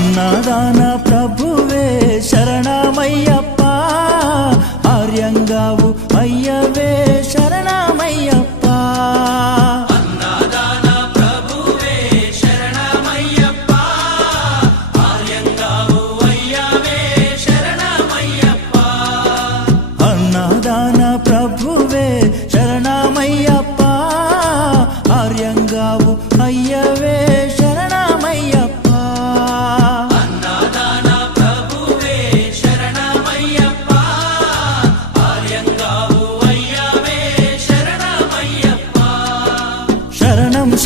అన్నదాన ప్రభువే శరణమయ్యప్ప. ఆర్యంగావు అయ్యవే శరణమయ్యప్ప. అన్నదాన ప్రభువే శరణమయ్యప్ప. ఆర్యంగావు అయ్యవే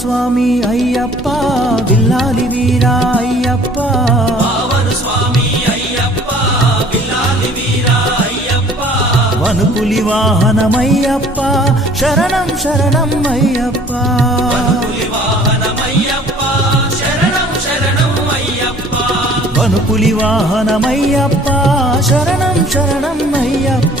స్వామి అయ్యప్ప విల్లాలి వీరా వావరు స్వామి అయ్యప్ప. విల్లాలి వీరా అయ్యప్ప వనుకులి వాహనమయ్యప్ప శరణం శరణం అయ్యప్ప. వనుపులి వాహనమయ్యప్ప శరణం శరణం అయ్యప్ప. స్వామియే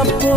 అయ్యప్పో